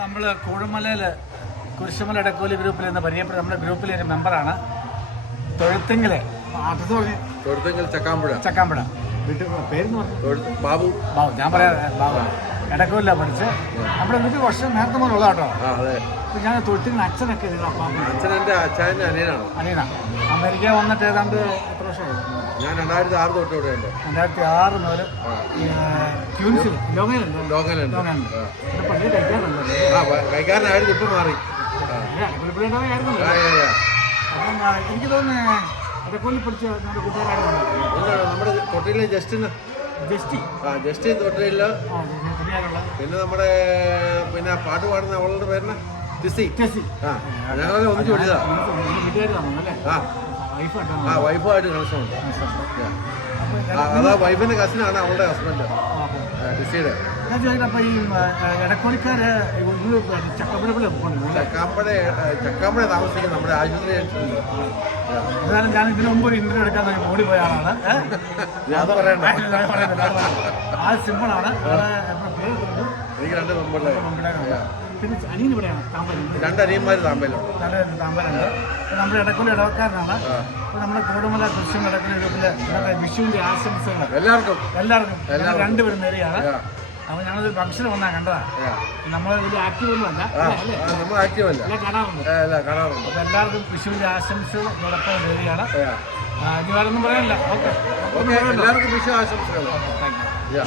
നമ്മൾ കൂഴമലയിൽ കുരിശുമല ഇടക്കോലി ഗ്രൂപ്പിൽ നിന്ന് പരിചയപ്പെട്ട നമ്മുടെ ഗ്രൂപ്പിലെ ഒരു മെമ്പറാണ്. തൊഴുത്തെങ്കിലെ തൊഴുത്തെങ്കിൽ ചക്കാമ്പുഴ വീട്ടിൽ പേരെന്ന് പറഞ്ഞു ബാബു. ഞാൻ പറയാം ബാബു. ഇടക്കോലില്ല പഠിച്ച് നമ്മുടെ വീട്ടിൽ വർഷം നേരത്തെ മുതൽ ഉള്ള കേട്ടോ. ഞാൻ തൊഴുത്തിങ്ങനെ അച്ഛനൊക്കെ അച്ഛൻ്റെ അനിയനാ. അമേരിക്ക വന്നിട്ട് ഏതാണ്ട് എത്ര വർഷമായി? ഞാൻ 2006 തൊട്ട് ഇവിടെ ഉണ്ട്. 2006 മുതൽ ക്യൂൻസിൽ ലോകയിലുണ്ട്. പള്ളി കൈക്കാരനായിരുന്നു, ഇപ്പം മാറി. അപ്പം എനിക്ക് തോന്നുന്നു ഇടക്കോലി പഠിച്ച നമ്മുടെ കൂട്ടുകാരാണ് നമ്മുടെ തൊട്ടിയിലെ ജസ്റ്റിന് ജസ്റ്റ് തൊട്ടിയില്ല. പിന്നെ നമ്മുടെ പാട്ട് പാടുന്ന അവളുടെ പേരിന് ടിസി. ഞങ്ങളെ ഒന്നിച്ച് പഠിച്ചതാ. വൈഫുമായിട്ട് കണക്ഷൻ ഉണ്ട്. അതാ വൈഫിന്റെ കസിനാണ് അവളുടെ ഹസ്ബൻഡ് ടിസിയുടെ. ഞാൻ ചോദിക്കട്ടെ, അപ്പൊ ഈ ഇടക്കോലിക്കാര് ചക്കാമ്പഴ താമസിക്കുന്ന നമ്മുടെ ആശുപത്രി എന്നാലും ഞാൻ ഇതിനു മുമ്പ് ഒരു ഇന്റർവ്യൂ എടുക്കാൻ ഓടി പോയ ആളാണ്. ആ സിമ്പിളാണ്. എനിക്ക് 2 മെമ്പറിലെ പിന്നെ അനിയൻ ഇവിടെയാണ് താമ്പരം. 2 അനിയന്മാർ താമ്പലുണ്ട്. നമ്മുടെ ഇടക്കൊല്ലി ഇടവക്കാരനാണ്. അപ്പോൾ നമ്മുടെ കൂടമല കൃഷ്ണൻ ഇടക്കൊല്ലി ഗ്രൂപ്പിലെ വിഷുവിൻ്റെ ആശംസകൾ എല്ലാവർക്കും രണ്ടുപേരും നേരെയാണ്. അപ്പോൾ ഞങ്ങളൊരു ഫംഗ്ഷൻ വന്നാൽ കണ്ടതാണ്. നമ്മൾ വലിയ ആക്റ്റീവൊന്നുമല്ല, കാണാറുണ്ട്. അപ്പോൾ എല്ലാവർക്കും വിഷുവിൻ്റെ ആശംസകൾ ഇതോടൊപ്പം നേരെയാണ്. ഇനി വേറൊന്നും പറയാനില്ല. ഓക്കെ, എല്ലാവർക്കും വിഷു ആശംസകൾ. Thank you.